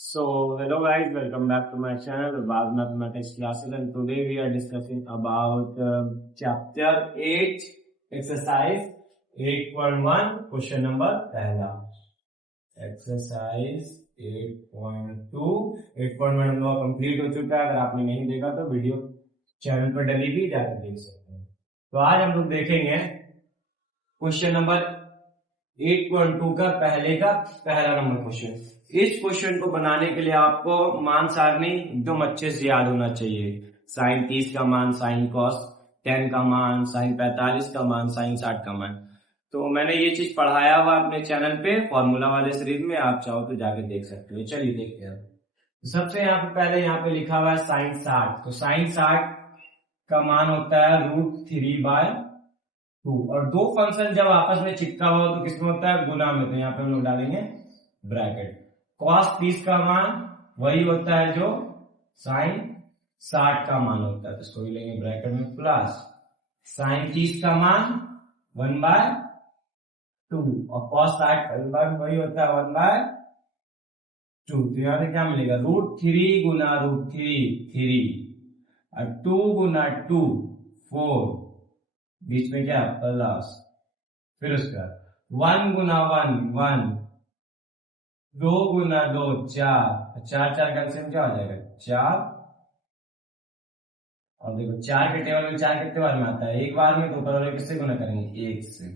So, hello guys, welcome back to my channel, Vibhav Mathematics Classes, and today we are discussing about chapter 8, exercise 8.1, question number पहला. Exercise 8.2, 8.1 हम लोग complete हो चुका है. अगर आपने नहीं देखा तो वीडियो चैनल पर डली भी जाकर देख सकते हैं. तो आज हम लोग देखेंगे क्वेश्चन नंबर 8.2 का पहला नंबर क्वेश्चन. इस क्वेश्चन को बनाने के लिए आपको मान सारणी एकदम अच्छे से याद होना चाहिए. साइन 30 का मान, साइन कॉस 10 का मान, साइन 45 का मान, साइन 60 का मान. तो मैंने ये चीज पढ़ाया हुआ अपने चैनल पे फॉर्मूला वाले सीरीज में, आप चाहो तो जाके देख सकते हो. चलिए देखते हैं. सबसे यहाँ पे पहले यहाँ पे लिखा हुआ है साइन 60. तो साइन 60 का मान होता है √3/2. और दो फंक्शन जब आपस में चिपका हुआ हो तो किसमें होता है? गुना में. तो यहाँ पे हम लोग डालेंगे ब्रैकेट. कॉस 30 का मान वही होता है जो साइन 60 का मान होता है, तो इसको भी लेंगे ब्रैकेट में प्लस साइन 30 का मान 1/2 और कॉस 60 का वही होता है 1/2. तो यहाँ पे क्या मिलेगा? √3 गुना √3 3 और 2 गुना 2 4, बीच में क्या प्लस, फिर उसका 1 गुना 1 1, 2 गुना 2 4, 4 का एलसीएम क्या हो जाएगा? 4. और देखो 4 के टेबल में 4 कितने बार में आता है? एक बार में. तो ऊपर वाले किससे गुना करेंगे? 1 से.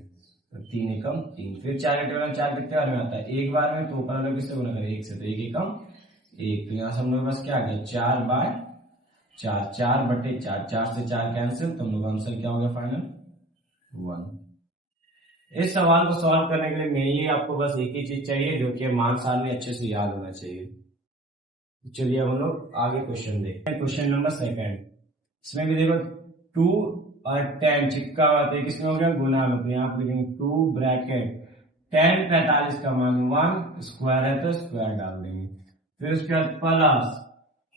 तो 3 एकम 3. फिर 4 के टेबल में 4 कितने बार में आता है? एक बार में. तो ऊपर वाले किससे गुना करेंगे? 1 से. तो 1 एकम 1. तो यहाँ से हम लोग बस क्या आ गया? 4/4. 4/4. 4 से 4 कैंसिल. तो हम लोग आंसर क्या हो गया फाइनल? 1. इस सवाल को सॉल्व करने के लिए मेनली आपको बस एक ही चीज चाहिए, जो कि मान सारणी अच्छे से याद होना चाहिए. चलिए हम लोग आगे क्वेश्चन देखते हैं. Question number 2. इसमें भी देखो 2 और 10 चिपका हुआ है, किसमें हो गया? गुना में. तो यहाँ पे लिखेंगे 2 ब्रैकेट 10 45 का मान 1 स्क्वायर है तो स्क्वायर डाल देंगे. फिर उसके बाद plus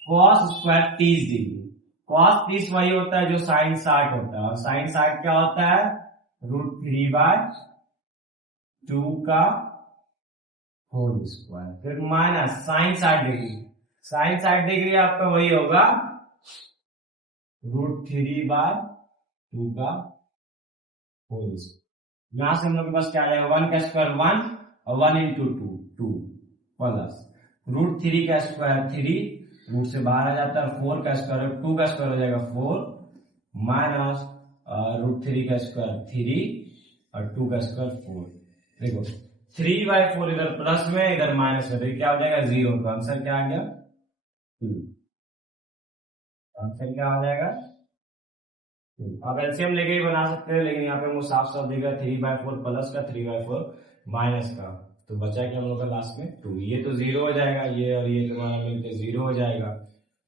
cos square 30 degree. Cos 30 वही होता है जो साइन 60 होता है, और साइन 60 क्या होता है? √3/2 का होल स्क्वायर. फिर minus sine 60 degree. Sine 60 degree आपका वही होगा √3/2 का होल स्क्वायर. यहां से हम लोग के पास क्या आएगा? 1 का स्क्वायर 1 और 1 into 2 प्लस √3 का स्क्वायर 3, रूट से बाहर आ जाता है. 4 का स्क्वायर 2 का स्क्वायर हो जाएगा 4 माइनस √3 का स्क्वायर 3 और 2 का स्क्वायर 4. देखो 3/4 इधर प्लस में इधर माइनस में, तो क्या हो जाएगा? 0. तो आंसर क्या आ गया? 2. आंसर क्या आ जाएगा? 2. अब एलसीएम लेके ही बना सकते हैं, लेकिन यहाँ पे वो साफ साफ देगा 3/4 प्लस का 3/4 माइनस का. तो बचा क्या हम लोग का लास्ट में? 2. ये तो 0 हो जाएगा, ये और ये तुम्हारा मिलकर 0 हो जाएगा.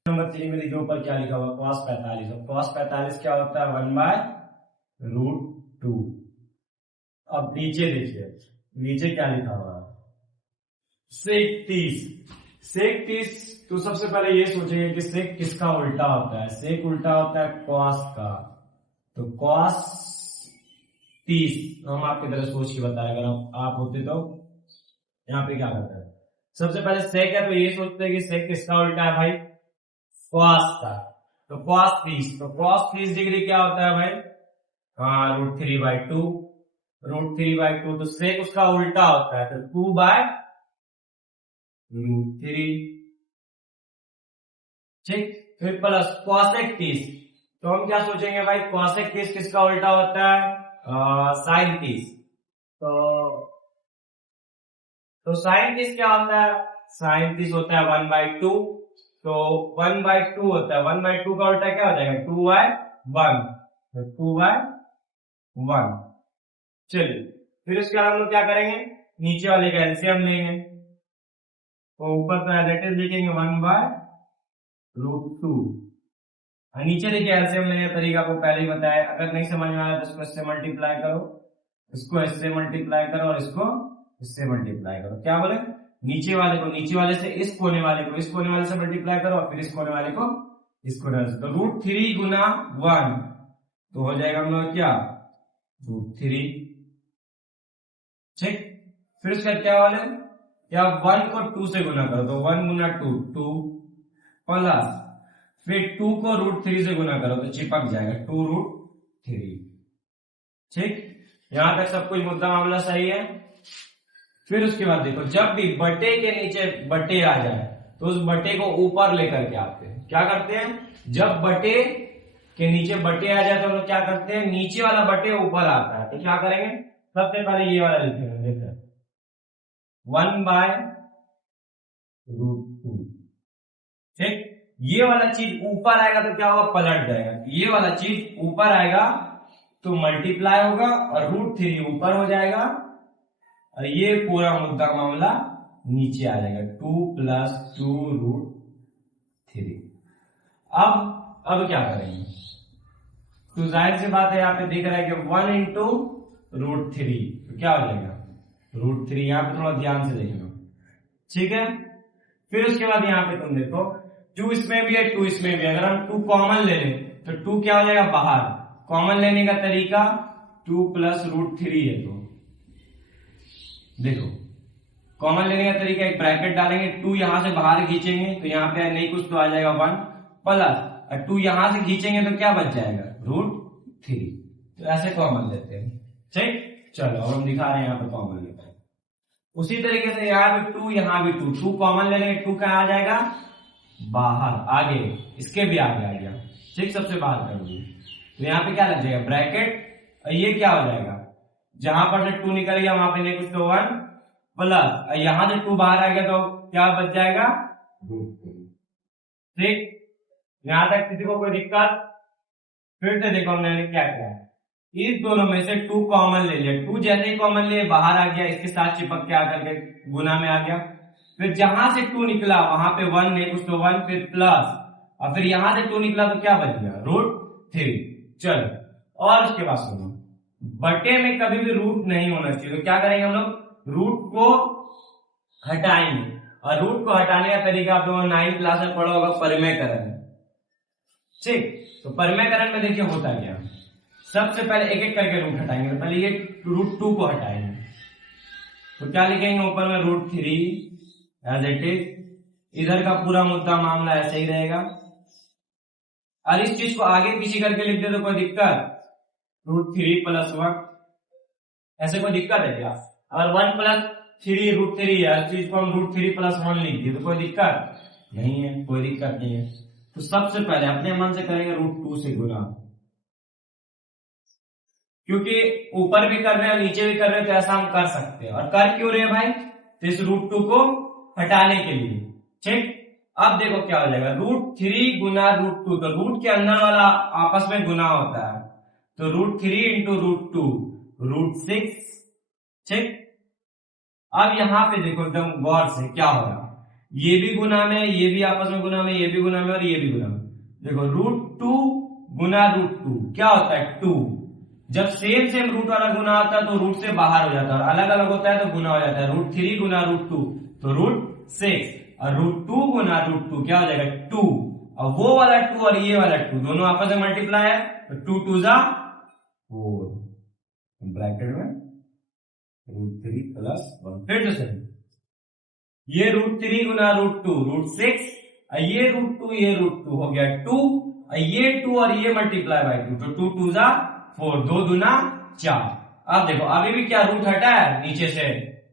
नंबर 3 में देखिए ऊपर क्या लिखा हुआ? cos 45. और cos 45 क्या होता है? 1/√2. अब नीचे देखिए, नीचे क्या लिखा हुआ है? sec 30. sec 30. तो सबसे पहले ये सोचेंगे कि sec किसका उल्टा होता है? sec उल्टा होता है cos का. तो cos 30 हम आपकी तरह सोच के बताए. अगर आप होते तो यहाँ पे क्या करते हैं? सबसे पहले sec है तो ये सोचते हैं कि sec किसका उल्टा है भाई? cos का. तो cos 30. तो cos 30 डिग्री क्या होता है भाई? हाँ, √3/2. √3/2. तो sec उसका उल्टा होता है, तो 2/√3. ठीक. फिर प्लस cosec 30. तो हम क्या सोचेंगे भाई? cosec 30 किसका उल्टा होता है? sin 30. तो sin 30 क्या होता है? sin 30 होता है 1/2. तो 1/2 होता है. 1/2 का उल्टा क्या हो जाएगा? 2/1. तो 2/1. चलिए, फिर उसके बाद हम लोग क्या करेंगे? नीचे वाले का एलसीएम लेंगे. तो ऊपर तो एज इट इज लिखेंगे 1/√2. और नीचे देखिए एलसीएम लेने का तरीका को पहले ही बताया. अगर नहीं समझ में आया तो इसको इससे मल्टीप्लाई करो, इसको इससे मल्टीप्लाई करो और इसको इससे मल्टीप्लाई करो. क्या बोले? नीचे वाले को नीचे वाले से, इस कोने वाले को इस कोने वाले से मल्टीप्लाई करो, और फिर इस कोने वाले को इस कोने वाले से. तो √3 गुना 1 तो हो जाएगा हम लोग क्या? √3. ठीक. फिर उसका क्या वाले या 1 को 2 से गुना करो तो 1 गुना 2 2 प्लस फिर 2 को √3 से गुना करो तो चिपक जाएगा 2√3। ठीक, यहां तक सब कुछ मुद्दा मामला सही है। फिर उसके बाद देखो, जब भी बटे के नीचे बटे आ जाए तो उस बटे को ऊपर लेकर के आते हैं। क्या करते हैं, जब बटे के नीचे बटे आ जाए तो हम लोग क्या करते हैं, नीचे वाला बटे ऊपर आता है तो क्या करेंगे, सबसे पहले ये वाला लिखेंगे, देखो 1/√2। ठीक, ये वाला चीज ऊपर आएगा तो क्या होगा, पलट जाएगा। ये वाला चीज ऊपर आएगा तो मल्टीप्लाई होगा और √3 ऊपर हो जाएगा और ये पूरा मुद्दा मामला नीचे आ जाएगा 2 + 2√3। अब क्या करेंगे, तो जाहिर सी बात है, यहाँ पे दिख रहा है कि 1 × √3 तो क्या हो जाएगा √3। यहाँ पे थोड़ा ध्यान से देखना, ठीक है। फिर उसके बाद यहाँ पे तुम देखो 2 इसमें भी है 2 इसमें भी है। अगर हम 2 कॉमन ले लें तो 2 क्या हो जाएगा बाहर। कॉमन लेने का तरीका 2 + √3 है। तो देखो कॉमन लेने का तरीका, एक ब्रैकेट डालेंगे, 2 यहां से बाहर खींचेंगे तो यहाँ पे नहीं कुछ तो आ जाएगा 1 प्लस 2 यहां से खींचेंगे तो क्या बच जाएगा √3। तो ऐसे कॉमन लेते हैं। ठीक, चलो अब हम दिखा रहे हैं यहाँ पे कॉमन लेते हैं। उसी तरीके से यहाँ भी 2 यहाँ भी 2 कॉमन ले लेंगे, 2 कहाँ आ जाएगा बाहर, आगे, इसके भी आगे आ गया। ठीक, सबसे बाहर कर दिए तो यहाँ पे क्या लग जाएगा ब्रैकेट और ये क्या हो जाएगा, जहां पर से 2 निकल गया वहां पे नहीं कुछ तो 1 प्लस यहां से 2 बाहर आ गया तो क्या बच जाएगा √3। ठीक, यहां तक किसी को कोई दिक्कत। फिर से देखो हमने क्या किया, इस दोनों में से 2 कॉमन ले लिया, 2 जैसे ही कॉमन लिए बाहर आ गया, इसके साथ चिपक के आकर के गुना में आ गया। फिर जहां से 2 निकला वहां पे 1 नहीं कुछ तो 1, फिर प्लस और फिर यहां से 2 निकला तो क्या बच गया √3। चलो, और उसके बाद सुनो, बटे में कभी भी रूट नहीं होना चाहिए तो क्या करेंगे हम लोग, रूट को हटाएंगे। और रूट को हटाने का तरीका आप लोगों ने 9th क्लास में पढ़ा होगा, परिमेयकरण। ठीक, तो परिमेयकरण में देखिए होता क्या, सबसे पहले एक एक करके रूट हटाएंगे। तो पहले ये √2 को हटाएंगे तो क्या लिखेंगे ऊपर में √3 एज इट इज। इधर का पूरा मुद्दा मामला ऐसे ही रहेगा। और इस चीज को आगे पीछे करके लिख दे तो कोई दिक्कत, √3 + 1, ऐसे कोई दिक्कत है क्या। और 1 + 3 √3 है, इस चीज को हम √3 + 1 लिख दिए तो कोई दिक्कत नहीं है, कोई दिक्कत नहीं है। तो सबसे पहले अपने मन से करेंगे √2 से गुना, क्योंकि ऊपर भी कर रहे हैं नीचे भी कर रहे हैं तो ऐसा हम कर सकते हैं। और कर क्यों रहे हैं भाई, तो इस √2 को हटाने के लिए। ठीक, अब देखो क्या हो जाएगा, √3 गुना √2, तो रूट के अंदर वाला आपस में गुना होता है तो √3 × √2 √6। ठीक, अब यहां पे देखो एकदम गौर से क्या हो रहा, ये भी गुना में, ये भी आपस में गुना में, ये भी गुना में और ये भी गुना में। देखो √2 गुना √2 क्या होता है 2। जब सेम रूट वाला गुना होता है तो रूट से बाहर हो जाता है, और अलग अलग होता है तो गुना हो जाता है। √3 गुना √2 तो √6 और √2 गुना √2 क्या हो जाएगा 2। और वो वाला 2 और ये वाला 2 दोनों आपस में मल्टीप्लाई है तो 2 2 जा 4, ब्रैकेट में √3 + 1। फिर से ये √3 गुना √2 √6, ये √2 ये √2 हो गया 2, ये 2 और ये मल्टीप्लाई बाय 2 तो 2 2 जा 4, 2 दूना 4। अब देखो अभी भी क्या रूट हटा है नीचे से,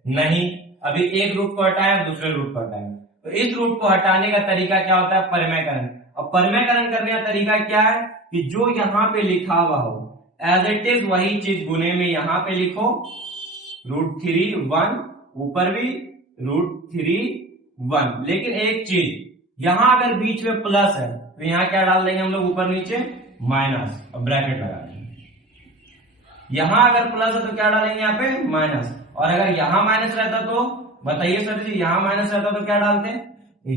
नहीं, अभी एक रूट को हटाया दूसरे रूट को हटाया। तो इस रूट को हटाने का तरीका क्या होता है, परिमेयकरण। और परिमेयकरण करने का तरीका क्या है कि जो यहाँ पे लिखा हुआ हो एज इट इज वही चीज गुने में यहाँ पे लिखो, √3 1, ऊपर भी √3 1। लेकिन एक चीज, यहां अगर बीच में प्लस है तो यहाँ क्या डाल देंगे हम लोग, ऊपर नीचे माइनस और ब्रैकेट लगा देंगे। यहां अगर प्लस है तो क्या डालेंगे यहाँ पे माइनस, और अगर यहां माइनस रहता तो बताइए सर जी, यहां माइनस रहता तो क्या डालते,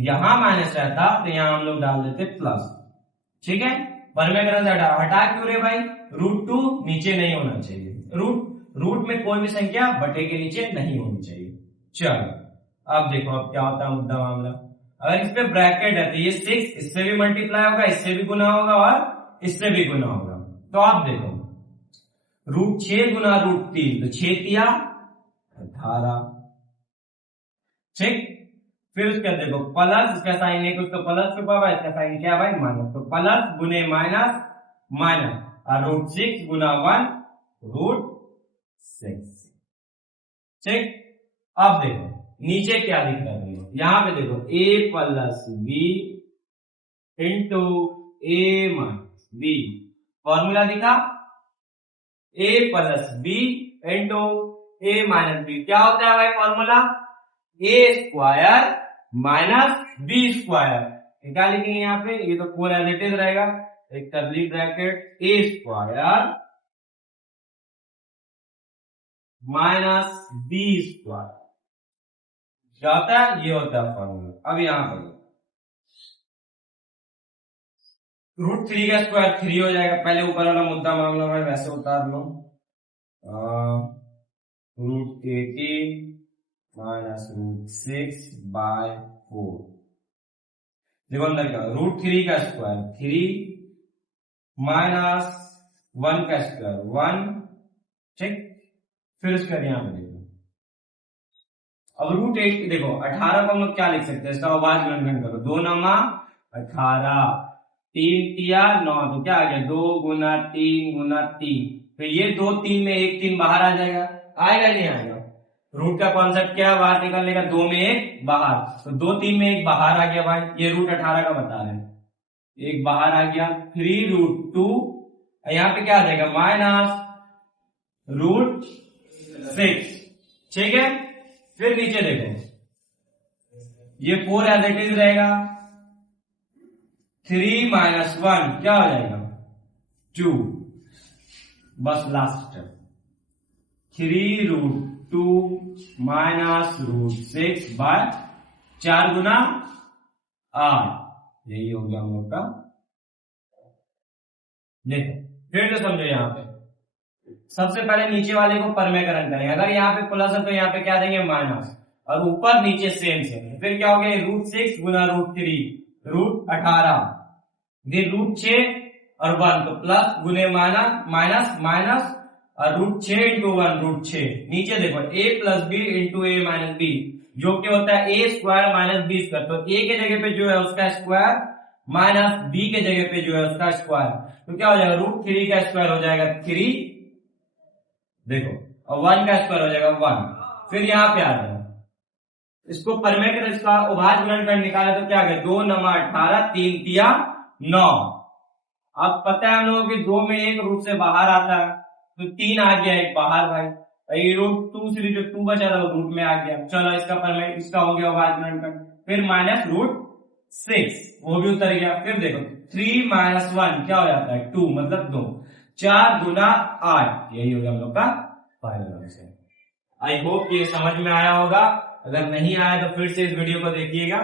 यहां माइनस रहता तो यहां हम लोग डाल देते प्लस। ठीक है, परिमेयकरण से हटा क्यों रहे भाई, √2 नीचे नहीं होना चाहिए, रूट में कोई भी संख्या बटे के नीचे नहीं होनी चाहिए। चलो अब देखो अब क्या होता है मुद्दा मामला, अगर इस पे ब्रैकेट है तो ये 6 इससे भी मल्टीप्लाई होगा, इससे भी गुना होगा और इससे भी गुना होगा। तो आप देखो √6 गुना √3 तो 6 तिया 18, ठीक। फिर उसके देखो प्लस, इसका साइन है कुछ तो प्लस के पावर, इसका साइन क्या है भाई माइनस, तो प्लस गुने माइनस माइनस और √6 गुना 1 √6। ठीक। अब देखो नीचे क्या दिख रहा है, यहां पे देखो a plus B into A minus B, formula दिखा a plus B into A minus B, क्या होता है भाई formula, A square minus B square. क्या लिखेंगे यहाँ पे, ये तो 4 एज इट इज रहेगा, एक कर्ली ब्रैकेट ए स्क्वायर माइनस बी स्क्वायर, क्या होता है, ये होता है फॉर्मूला। अब यहां पर √3 का स्क्वायर 3 हो जाएगा, पहले ऊपर वाला मुद्दा मामला में वैसे उतार लो, √18 माइनस √6/4, देखो अंदर क्या, √3 का स्क्वायर 3 माइनस 1 का स्क्वायर 1, ठीक। फिर उसके बाद यहां पे देखो, अब √8 देखो 18 को हम लोग क्या लिख सकते हैं, इसका अभाज्य गुणनखंड करो, 2 9 18, 3 तिया 9, तो क्या आ गया 2 गुना 3 गुना 3, तो ये 2 3 में 1 3 बाहर आ जाएगा, आएगा नहीं आएगा, रूट का कॉन्सेप्ट क्या है, बाहर निकलने का, 2 में 1 बाहर, तो 2 3 में 1 बाहर आ गया भाई, ये √18 का बता रहे हैं, एक बाहर आ गया, 3√2, यहाँ पे क्या आ जाएगा माइनस √6, ठीक है। फिर नीचे देखो, ये 4 एज इट इज रहेगा, 3 माइनस 1 क्या हो जाएगा 2, बस लास्ट 3√2 माइनस √6/4 गुना 8, यही हो गया हम लोग का। देखो फिर तो समझो, यहां पे सबसे पहले नीचे वाले को परमेकरण करेंगे, अगर यहाँ पे प्लस है तो यहाँ पे क्या देंगे माइनस, और ऊपर नीचे सेम से, फिर क्या हो गया √6 गुना √3 √18, फिर √6 और 1, तो प्लस गुने माइनस माइनस माइनस और √6 इंटू 1 √6, नीचे देखो a plus B into A minus B, जो कि होता है a square minus B square, तो a के जगह पे जो है उसका स्क्वायर माइनस b के जगह पे जो है उसका स्क्वायर, तो क्या हो जाएगा √3 का स्क्वायर हो जाएगा 3, देखो, और 1 का स्क्वायर हो जाएगा 1, फिर यहां पे आ जाएगा, इसको परमेकरण, इसका अभाज्य गुणनखंड निकाले तो क्या आ गया 2 9 18, 3 तिया 9, अब पता है हम लोगों की 2 में 1 रूट से बाहर आता है, तो 3 आ गया एक बाहर भाई, ये √2 से जो 2 बचा था रूट में आ गया, चलो इसका परमेकरण, इसका हो गया अभाज्य गुणनखंड, फिर माइनस √6 वो भी उतर गया, फिर देखो 3 माइनस 1 क्या हो जाता है 2, मतलब 2, 4 गुना 8, यही हो गया हम लोग का फाइनल आंसर। आई होप ये समझ में आया होगा, अगर नहीं आया तो फिर से इस वीडियो को देखिएगा।